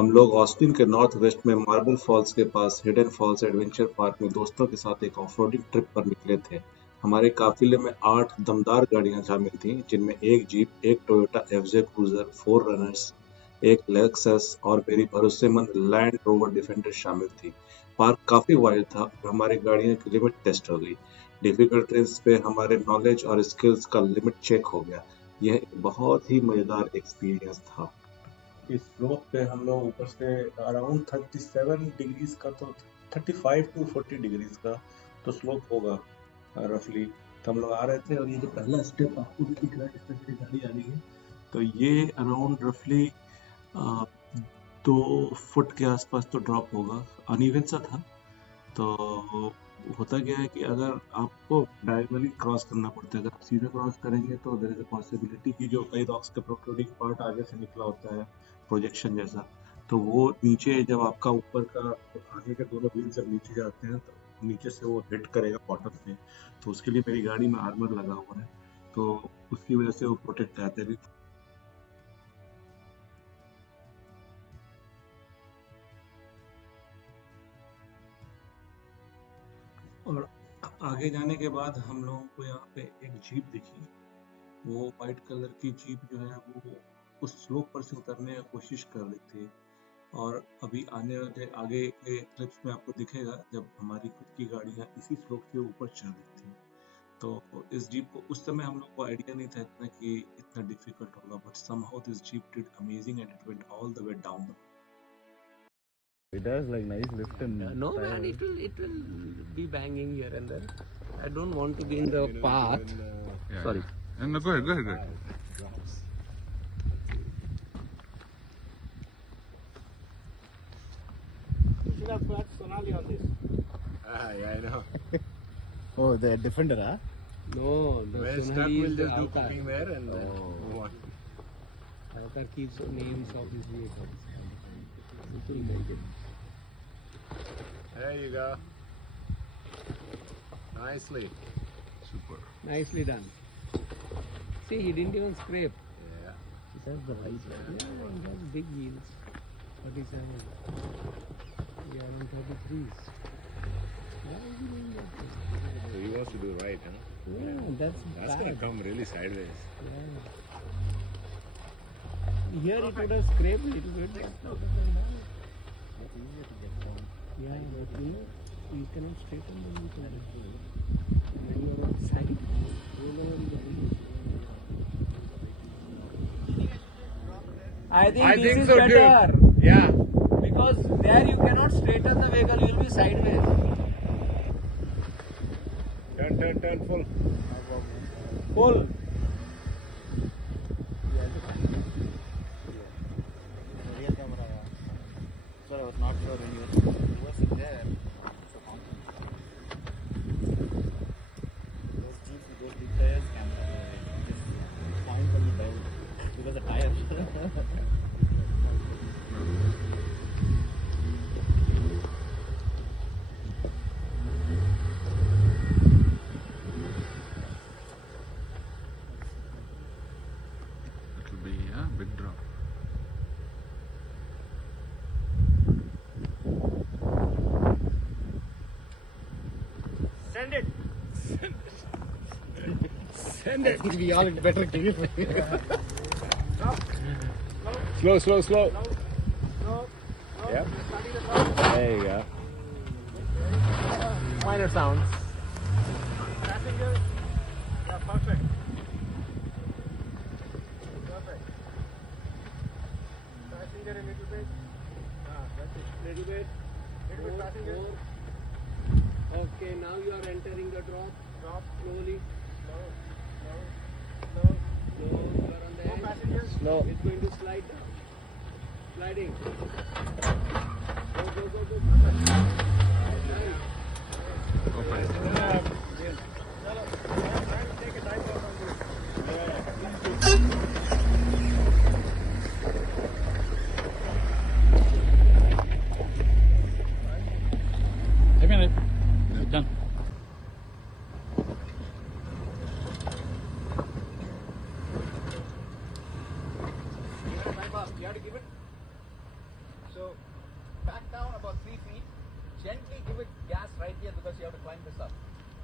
हम लोग ऑस्टिन के नॉर्थ वेस्ट में मार्बल फॉल्स के पास हिडन फॉल्स एडवेंचर पार्क में दोस्तों के साथ एक ऑफ-रोडिंग ट्रिप पर निकले थे। हमारे काफिले में 8 दमदार गाड़ियां शामिल थीं, जिनमें एक जीप, एक टोयोटा एफजे क्रूजर 4 रनर्स, एक लेक्सस और मेरी भरोसेमंद लैंड रोवर डिफेंडर शामिल थी। पार्क काफी वाइड था और हमारी गाड़ियों की लिमिट टेस्ट हो गई। डिफिकल्ट ट्रेल्स पे हमारे नॉलेज और स्किल्स का लिमिट चेक हो गया। यह एक बहुत ही मजेदार एक्सपीरियंस था। इस स्लोप पे हम लोग ऊपर से अराउंड 37 डिग्रीज का, तो 35 to 40 डिग्रीज का तो स्लोप होगा रफली। तो हम लोग आ रहे थे और ये जो पहला स्टेप आपको भी दिख रहा है, इस पे मेरी गाड़ी आ रही है, तो ये अराउंड रफली 2 फुट के आसपास तो ड्रॉप होगा। अनइवन सा था। तो होता क्या है कि अगर आपको डायगोनली क्रॉस करना पड़ता है, अगर आप सीधा क्रॉस करेंगे तो देयर इज अ पॉसिबिलिटी कि जो कई रॉक्स का प्रोट्रूडिंग पार्ट आगे से निकला होता है प्रोजेक्शन जैसा, तो वो नीचे जब आपका ऊपर का आगे के दोनों व्हील जब नीचे जाते हैं तो नीचे से वो हिट करेगा बॉटम पे। तो उसके लिए मेरी गाड़ी में आर्मर लगा हुआ है, तो उसकी वजह से वो प्रोटेक्ट रहते हैं। और आगे जाने के बाद हम लोगों को यहाँ पे एक जीप दिखी। वो वाइट कलर की जीप जो है वो उस स्लोप पर से उतरने की कोशिश कर रही थी। और अभी आने वाले आगे के क्लिप्स में आपको दिखेगा जब हमारी खुद की गाड़ियाँ इसी स्लोप के ऊपर चल रही थी। तो इस जीप को उस समय हम लोग को आइडिया नहीं था इतना कि इतना डिफिकल्ट होगा, but somehow this jeep did amazing and it went all the way down. It has like nice lift and No man, it will be banging here and there. I don't want to be in the path. yeah. Sorry. No, go ahead. You should have put Sonali on this. Yeah, I know. Oh, the Defender, huh? No, the When stuck, Sonali we'll is the just do Avtar. cooking there and then move on. Avtar keeps names of his vehicles. It will make it. There you go. Nicely. Super. Nicely done. See, he didn't even scrape. Yeah. It has the right. Yeah, he has big wheels. 37. Yeah, and 33s. Why is he doing that? So he wants to do right, huh? Yeah, that's That's bad. gonna come really sideways. Yeah. Here it would have scraped a little bit. It's easier to get down. Yeah, but you cannot straighten them with when you are on side. Roller on the wheels. I think this is so better too. Yeah. because there you cannot straighten the vehicle. You will be sideways. Turn full. Pull. The rear camera, yeah. Sir, I was not sure when you were reversing there. It's a conflict. Those jeeps with those big tires can just point when you drive because the tire. It will be a big drop. Send it. Send I think we all in better gear. Slow. No. Yep. Starting the car. There you go. minor sounds. Passenger. Yeah, perfect. Perfect. Passenger a little bit. That's it. Little bit. Little bit passenger. Okay, now you are entering the drop. Drop. Slowly. Slow. You are on the More edge. passengers. Slow. It's going to slide down. Sliding. Go. Take a dive down on this. I mean, done. You have to give it. So So back down about 3 feet. Gently give it gas right here because you have to climb this up.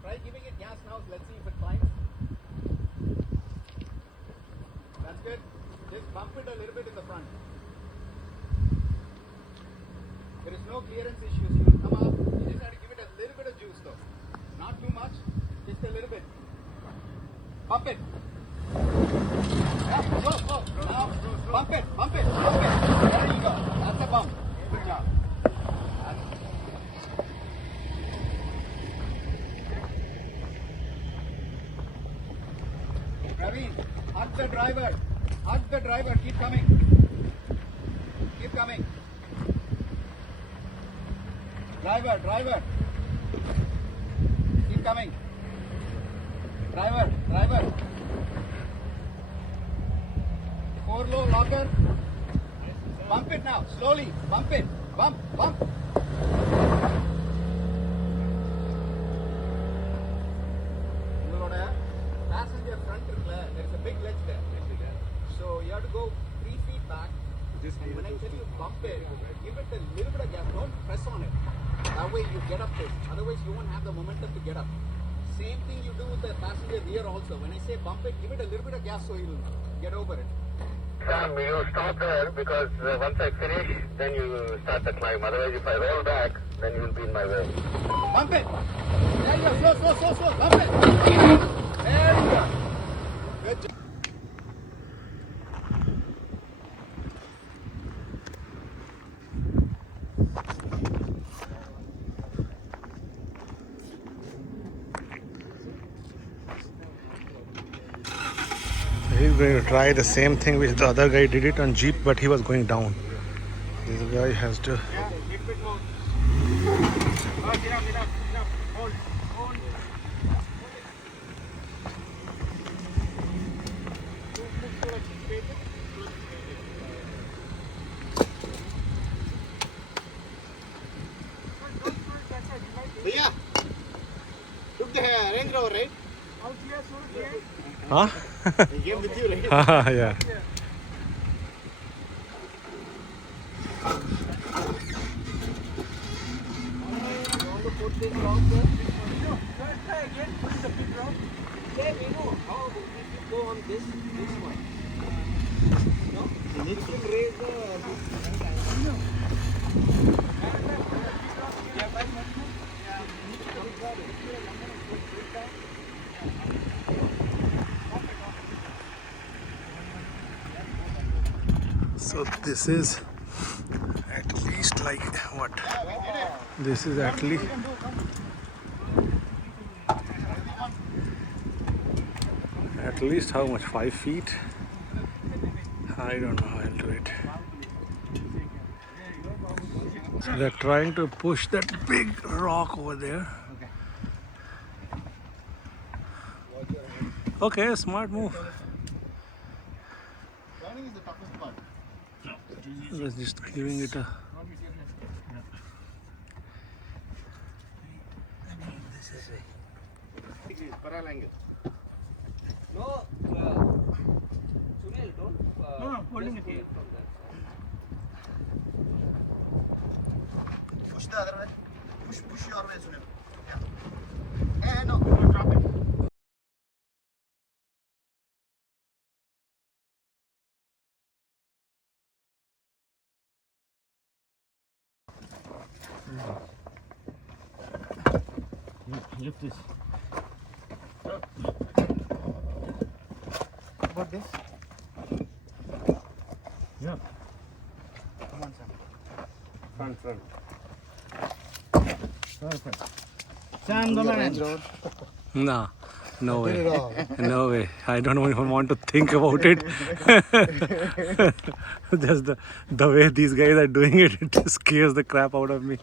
Try giving it gas now. Let's see if it climbs. That's good. Just bump it a little bit in the front. There is no clearance issues. You will come out. You just have to give it a little bit of juice though. Not too much. Just a little bit. Bump it. Yeah, go. Now, bump it. There you go. That's a bump. Good job. Praveen, hug the driver. Keep coming. Driver. Keep coming. Driver. 4 low locker. Bump it now. Slowly. Bump it. Bump. Passenger front, there is a big ledge there. So you have to go 3 feet back. And when I tell you bump it, give it a little bit of gas. Don't press on it. That way you get up it. Otherwise you won't have the momentum to get up. Same thing you do with the passenger rear also. When I say bump it, give it a little bit of gas so you'll get over it. Sam, you stop there because once I finish, then you start the climb. Otherwise, if I roll back, then you will be in my way. Bump it. There you go. Slow. Bump it. There you go. Good job. He's going to try the same thing which the other guy did it on Jeep, but he was going down. This guy has to. Yeah. Took the Range Rover, right? Huh? He came with you, right? Yeah. So this is at least like what? This is actually at least how much? 5 feet? I don't know. I'll do it. So they're trying to push that big rock over there. Okay, smart move. Turning is the toughest part. Just giving it a. Parallel angle. No, Sunil, don't. No, holding it pull here. from there. Push the other way. Push your way, Sunil. Yeah. No, drop it. Lift this. About this? Yeah. Come on, Sam. Front. Perfect. Sam, the man. Nah, no way. No way. I don't even want to think about it. Just the way these guys are doing it, it scares the crap out of me.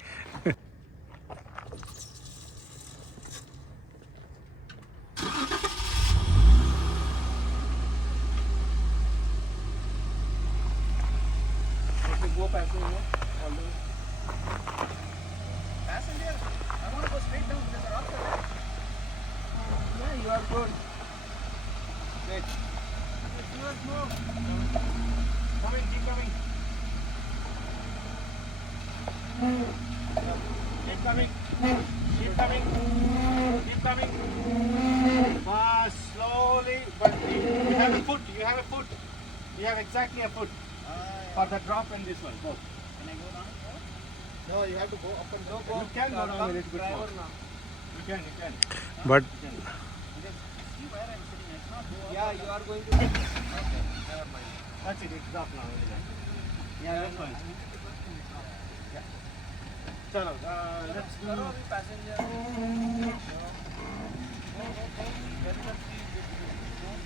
Go passenger. All the way. Passenger, I want to go straight down because the rocks are there. Yeah, you are good. Good. It's yours, no. Coming, keep coming. Keep coming. Keep coming. Fast, slowly, but you have a foot. You have a foot. You have exactly a foot for the drop and this one. Both. Can I go down? No, you have to go up and down. You can go down a little bit more. You can. But You can. See where I'm sitting. It's not go up. Yeah, you are going to. Okay, never mind. That's it. It's drop now. Yeah, that's fine. Yeah. Chalo, let's do.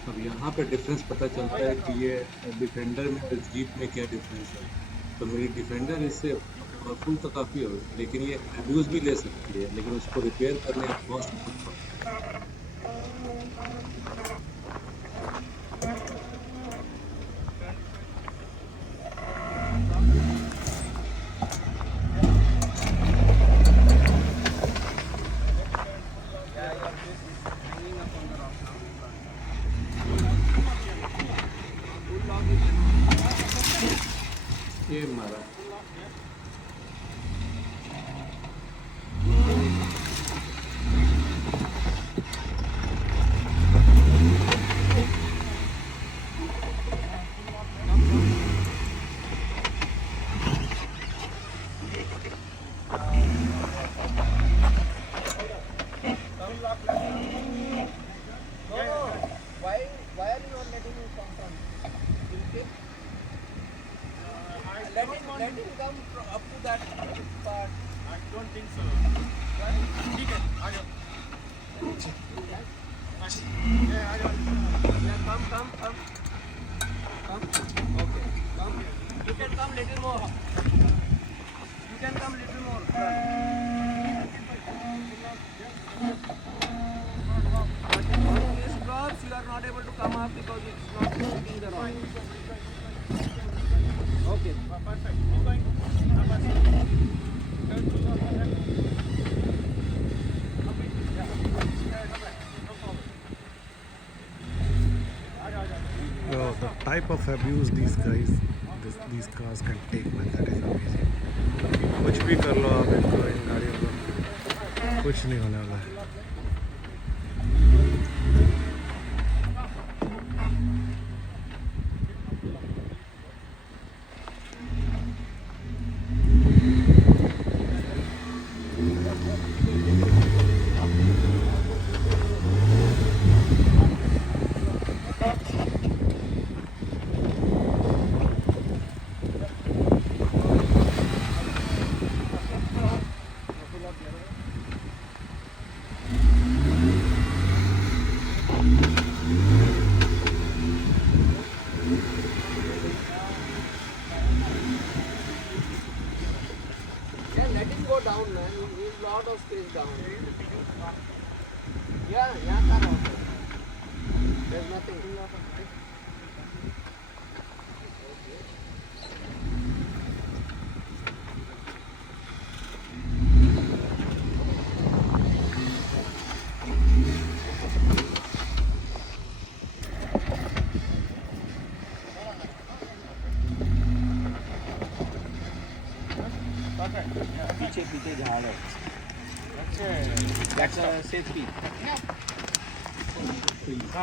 अब यहाँ पे difference पता चलता है कि ये defender में और जीप में क्या डिफरेंस है। तो मेरी डिफेंडर इससे पावरफुल तो काफ़ी हो, लेकिन ये अब्यूज़ भी ले सकती है, लेकिन उसको रिपेयर करने का कॉस्ट बहुत पड़ता है। ये मारा Why are you not letting him come from? Let him come up to that part. I don't think so. ठीक है, आ जाओ. Yeah, आ जाओ. Yeah, come. Okay, come. You can come little more. You can come little more. But when this drops, you are not able to come up because it's not hitting the rock. Okay. Perfect. Keep going. the type of abuse these these cars can take, man, that is amazing. कुछ भी कर लो आप इनको, इन गाड़ियों को कुछ नहीं होने वाला है। Yeah, let him go down, man. He's lot of space down. Yeah, come on. There's nothing. पीछे झाड़ है. That's a safety.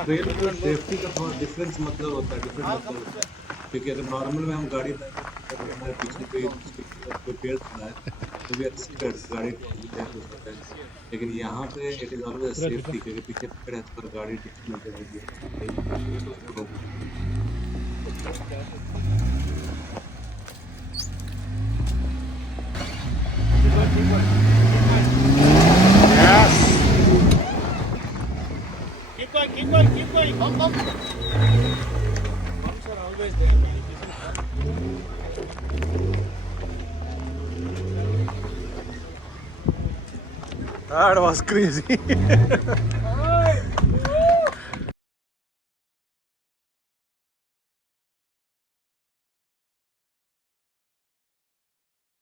ट्रेल में सेफ्टी का थोड़ा डिफरेंस मतलब होता है, डिफरेंट मतलब होता है, क्योंकि अगर नॉर्मल में हम गाड़ी हमारे पीछे कोई पेड़ खड़ा है तो भी गाड़ी हो सकता है, लेकिन यहाँ पे इट इज ऑलवेज सेफ्टी, क्योंकि पीछे पेड़ है पर गाड़ी different Keep going. Bump. Bumps are always there, man. That was crazy.